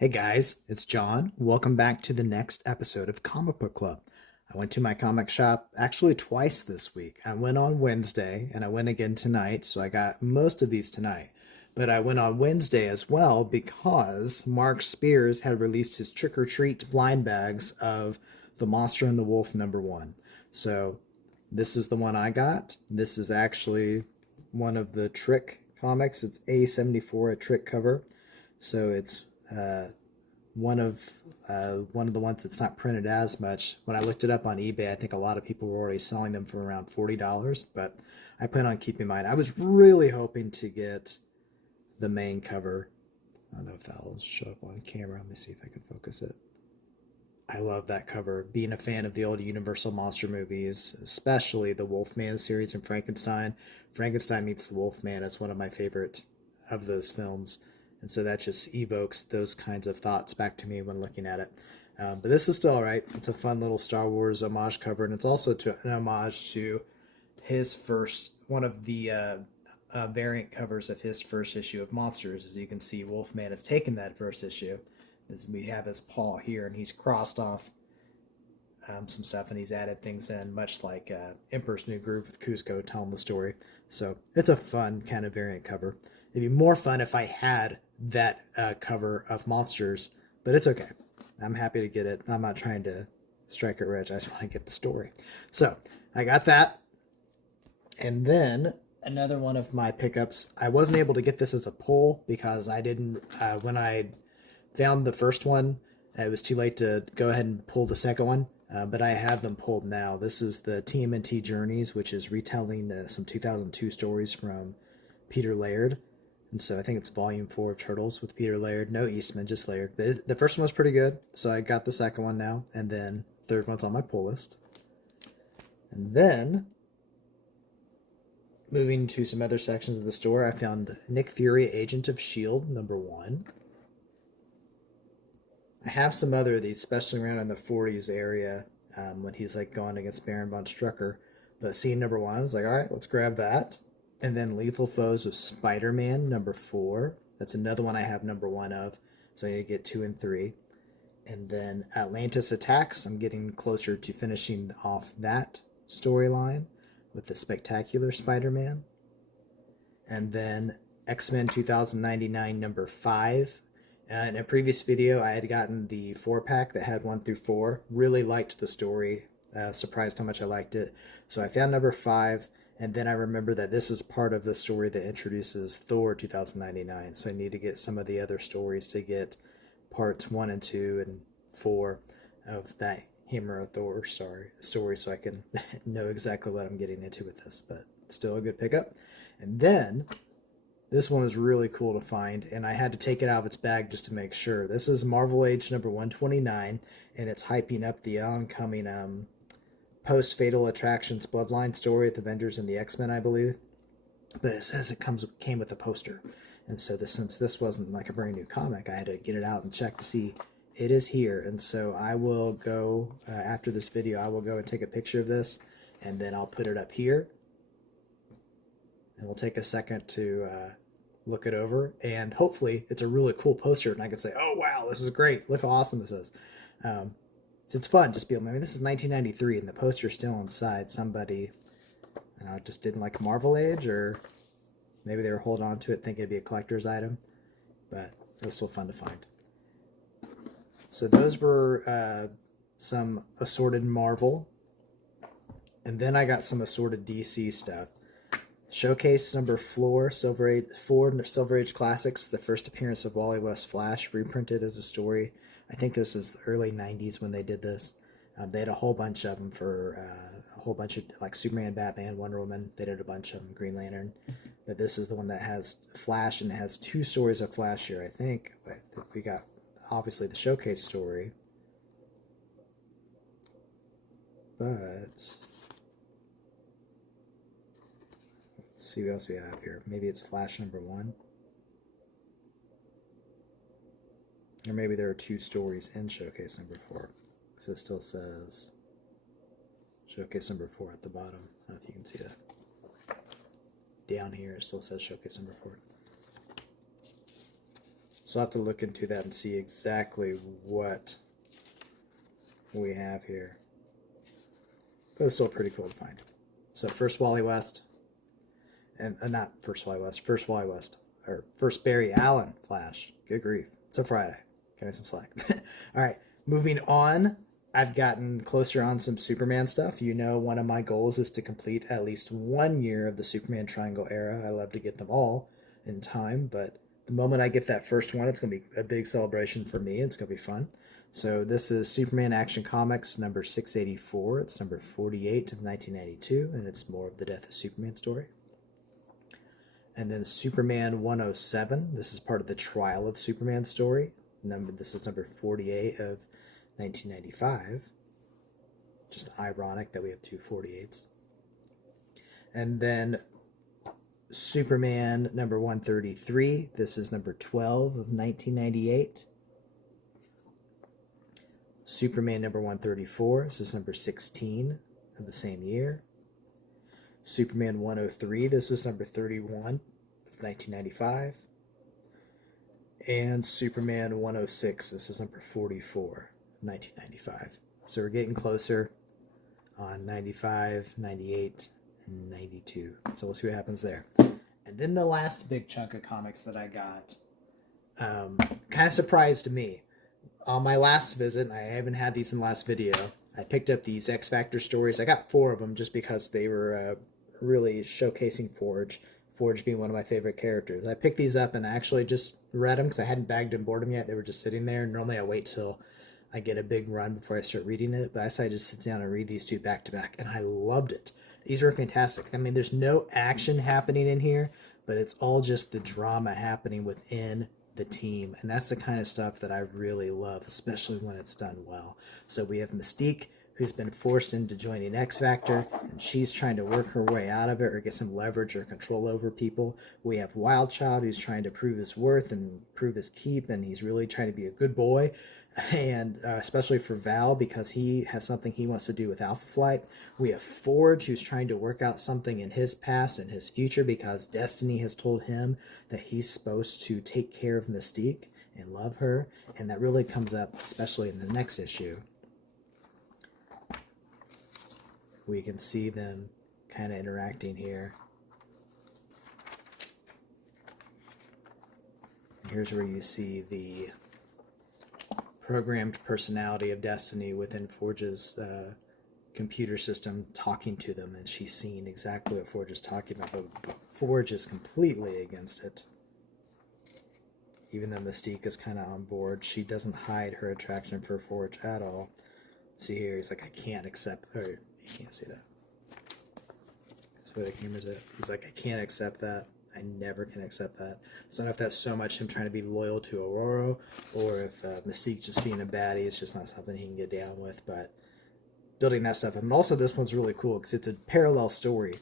Hey guys, it's John. Welcome back to the next episode of Comic Book Club. I went to my comic shop actually twice this week. I went on Wednesday and I went again tonight, so I got most of these tonight. But I went on Wednesday as well because Mark Spears had released his Trick or Treat blind bags of The Monster and the Wolf #1. So this is the one I got. This is actually one of the Trick comics. It's A74, a Trick cover. So it's one of the ones that's not printed as much. When I looked it up on eBay, I think a lot of people were already selling them for around $40, but I plan on keeping mine. I was really hoping to get the main cover. I don't know if that'll show up on camera. Let me see if I can focus it. I love that cover. Being a fan of the old Universal monster movies, especially the Wolfman series and Frankenstein. Frankenstein meets the Wolfman is one of my favorite of those films. And so that just evokes those kinds of thoughts back to me when looking at it. But this is still all right. It's a fun little Star Wars homage cover, and it's also an homage to his first, one of the variant covers of his first issue of Monsters. As you can see, Wolfman has taken that first issue. As we have his paw here, and he's crossed off some stuff, and he's added things in, much like Emperor's New Groove with Cusco telling the story. So it's a fun kind of variant cover. It'd be more fun if I had that cover of Monsters, but it's okay. I'm happy to get it. I'm not trying to strike it rich. I just want to get the story. So I got that. And then another one of my pickups, I wasn't able to get this as a pull because I didn't, when I found the first one, it was too late to go ahead and pull the second one. But I have them pulled now. This is the TMNT Journeys, which is retelling some 2002 stories from Peter Laird. And so I think it's volume 4 of Turtles with Peter Laird. No Eastman, just Laird. But the first one was pretty good, so I got the second one now. And then third one's on my pull list. And then, moving to some other sections of the store, I found Nick Fury, Agent of S.H.I.E.L.D. #1. I have some other of these, especially around in the 40s area, when he's like going against Baron von Strucker. But seeing #1, I was like, all right, let's grab that. And then Lethal Foes of Spider-Man #4. That's another one I have #1 of. So I need to get 2 and 3. And then Atlantis Attacks. I'm getting closer to finishing off that storyline with the Spectacular Spider-Man. And then X-Men 2099 #5. In a previous video, I had gotten the 4-pack that had 1 through 4. Really liked the story. Surprised how much I liked it. So I found #5. And then I remember that this is part of the story that introduces Thor 2099. So I need to get some of the other stories to get parts 1 and 2 and 4 of that Hammer of Thor story so I can know exactly what I'm getting into with this. But still a good pickup. And then this one was really cool to find, and I had to take it out of its bag just to make sure. This is Marvel Age #129, and it's hyping up the oncoming post-Fatal Attractions Bloodline story with Avengers and the X-Men, I believe. But it says it came with a poster. And so since this wasn't like a brand new comic, I had to get it out and check to see it is here. And so I will go, after this video, I will go and take a picture of this, and then I'll put it up here. And we'll take a second to look it over. And hopefully it's a really cool poster, and I can say, oh, wow, this is great. Look how awesome this is. So it's fun just be able, I mean, this is 1993 and the poster's still inside. Somebody just didn't like Marvel Age, or maybe they were holding on to it thinking it'd be a collector's item, but it was still fun to find. So those were some assorted Marvel, and then I got some assorted DC stuff. Showcase #4, Silver Age Classics, the first appearance of Wally West Flash, reprinted as a story. I think this was the early 90s when they did this. They had a whole bunch of them for a whole bunch of, like, Superman, Batman, Wonder Woman. They did a bunch of them, Green Lantern. But this is the one that has Flash, and it has 2 stories of Flash here, I think. But we got, obviously, the Showcase story. But let's see what else we have here. Maybe it's Flash #1. Or maybe there are 2 stories in Showcase #4. Because it still says Showcase #4 at the bottom. I don't know if you can see that. Down here it still says Showcase #4. So I'll have to look into that and see exactly what we have here. But it's still pretty cool to find. So first Wally West, and not first Wally West, first Wally West, or first Barry Allen Flash. Good grief. It's a Friday. Give me some slack. All right, moving on. I've gotten closer on some Superman stuff. You know, one of my goals is to complete at least 1 year of the Superman Triangle era. I love to get them all in time, but the moment I get that first one, it's going to be a big celebration for me. It's going to be fun. So this is Superman Action Comics number 684. It's number 48 of 1992, and it's more of the Death of Superman story. And then Superman 107. This is part of the Trial of Superman story. This is number 48 of 1995. Just ironic that we have two 48s. And then Superman number 133. This is number 12 of 1998. Superman number 134. This is number 16 of the same year. Superman 103. This is number 31 of 1995. And Superman 106. This is number 44. 1995. So we're getting closer on 95, 98, and 92. So we'll see what happens there. And then the last big chunk of comics that I got kind of surprised me. On my last visit, I haven't had these in the last video, I picked up these X Factor stories. I got 4 of them just because they were really showcasing Forge. Forge being one of my favorite characters. I picked these up and I actually just read them because I hadn't bagged and boarded them yet. They were just sitting there. Normally I wait till I get a big run before I start reading it, but I decided to just sit down and read these 2 back to back, and I loved it. These were fantastic. I mean, there's no action happening in here, but it's all just the drama happening within the team, and that's the kind of stuff that I really love, especially when it's done well. So we have Mystique, who's been forced into joining X Factor, and she's trying to work her way out of it or get some leverage or control over people. We have Wildchild, who's trying to prove his worth and prove his keep, and he's really trying to be a good boy, and especially for Val, because he has something he wants to do with Alpha Flight. We have Forge, who's trying to work out something in his past and his future because Destiny has told him that he's supposed to take care of Mystique and love her, and that really comes up especially in the next issue. We can see them kind of interacting here. And here's where you see the programmed personality of Destiny within Forge's computer system talking to them, and she's seeing exactly what Forge is talking about, but Forge is completely against it. Even though Mystique is kind of on board, she doesn't hide her attraction for Forge at all. See here, he's like, I can't accept, or you can't see that. So the camera's at. He's like, I can't accept that. I never can accept that. So I don't know if that's so much him trying to be loyal to Aurora, or if Mystique just being a baddie is just not something he can get down with, but building that stuff. And also this one's really cool because it's a parallel story.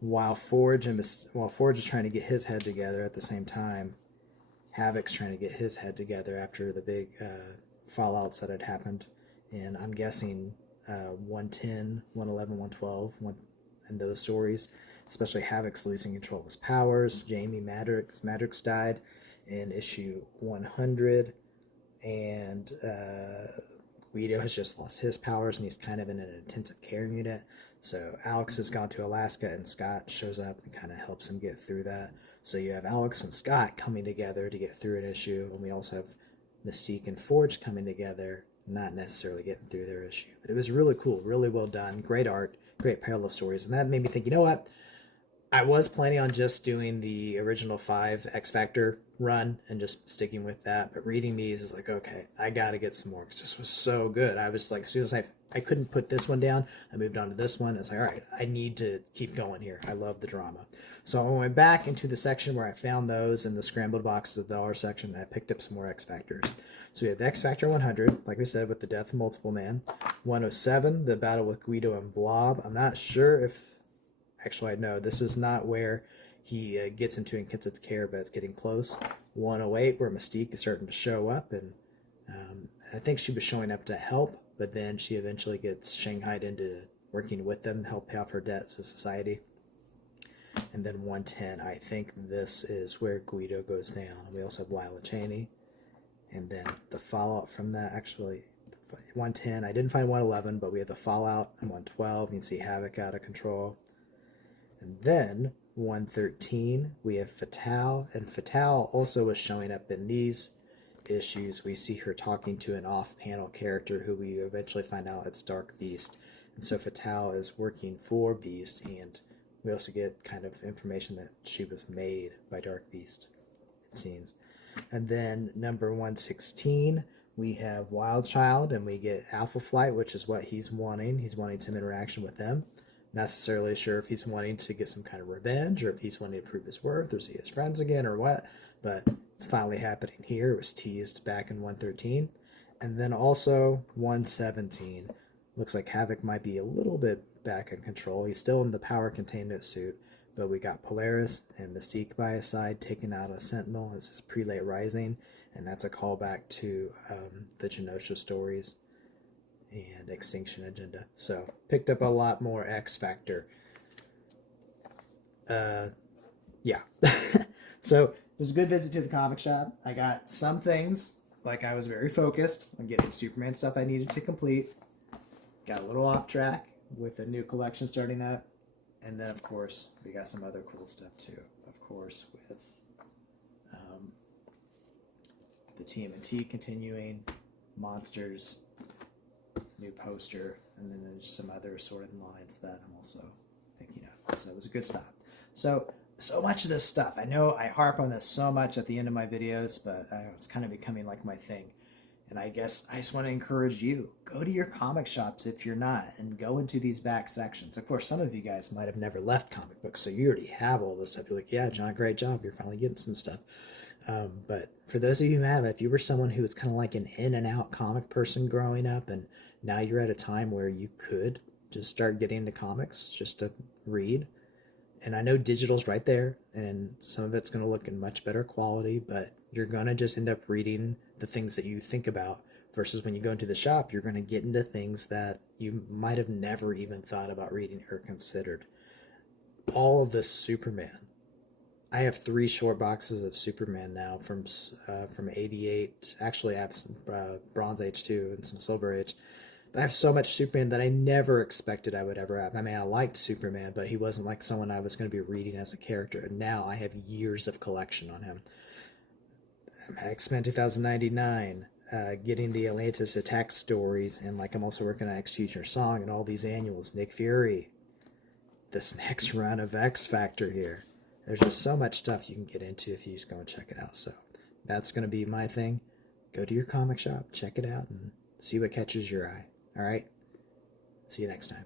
While Forge is trying to get his head together at the same time, Havok's trying to get his head together after the big fallouts that had happened. And I'm guessing 110, 111, 112, and those stories, especially Havok's losing control of his powers. Jamie Madrox died in issue 100, and Guido has just lost his powers, and he's kind of in an intensive care unit. So Alex has gone to Alaska, and Scott shows up and kind of helps him get through that. So you have Alex and Scott coming together to get through an issue, and we also have Mystique and Forge coming together, not necessarily getting through their issue. But it was really cool, really well done, great art, great parallel stories, and that made me think, you know what? I was planning on just doing the original 5 X Factor run and just sticking with that, but reading these is like, okay, I gotta get some more because this was so good. I was like, as soon as I couldn't put this one down, I moved on to this one. It's like, all right, I need to keep going here. I love the drama. So I went back into the section where I found those in the scrambled boxes of the R section. I picked up some more X Factors. So we have X Factor 100, like we said, with the death of Multiple Man. 107, the battle with Guido and Blob. I'm not sure if, actually I know, this is not where he gets into intensive care, but it's getting close. 108, where Mystique is starting to show up, and I think she was showing up to help, but then she eventually gets shanghaied into working with them to help pay off her debts to society. And then 110, I think this is where Guido goes down. We also have Lila Cheney. And then the fallout from that, actually, 110, I didn't find 111, but we have the fallout in 112. You can see Havok out of control. And then 113, we have Fatale. And Fatale also was showing up in these issues. We see her talking to an off-panel character who we eventually find out it's Dark Beast. And so Fatale is working for Beast, and we also get kind of information that she was made by Dark Beast, it seems. And then number 116, we have Wild Child, and we get Alpha Flight, which is what he's wanting. He's wanting some interaction with them. Not necessarily sure if he's wanting to get some kind of revenge, or if he's wanting to prove his worth, or see his friends again, or what. But it's finally happening here. It was teased back in 113. And then also 117. Looks like Havok might be a little bit back in control. He's still in the power containment suit, but we got Polaris and Mystique by his side taking out a Sentinel. This is Prelate Rising, and that's a callback to the Genosha stories and Extinction Agenda. So picked up a lot more X Factor. Yeah. So it was a good visit to the comic shop. I got some things, like I was very focused on getting Superman stuff I needed to complete. Got a little off track with a new collection starting up. And then, of course, we got some other cool stuff too. Of course, with the TMNT continuing, Monsters, new poster, and then there's some other assorted lines that I'm also picking up. So it was a good stop. So much of this stuff. I know I harp on this so much at the end of my videos, but I don't know, it's kind of becoming like my thing. And I guess I just want to encourage you, go to your comic shops if you're not, and go into these back sections. Of course, some of you guys might have never left comic books, so you already have all this stuff. You're like, yeah, John, great job. You're finally getting some stuff. But for those of you who have, if you were someone who was kind of like an in and out comic person growing up, and now you're at a time where you could just start getting into comics just to read. And I know digital's right there, and some of it's going to look in much better quality, but you're going to just end up reading the things that you think about, versus when you go into the shop, you're going to get into things that you might have never even thought about reading or considered. All of this Superman. I have 3 short boxes of Superman now from 88. Actually, I have some Bronze Age too and some Silver Age. I have so much Superman that I never expected I would ever have. I mean, I liked Superman, but he wasn't like someone I was going to be reading as a character. And now I have years of collection on him. X-Men 2099, getting the Atlantis attack stories, and like I'm also working on Execute Your Song and all these annuals. Nick Fury, this next run of X Factor here. There's just so much stuff you can get into if you just go and check it out. So that's going to be my thing. Go to your comic shop, check it out, and see what catches your eye. All right? See you next time.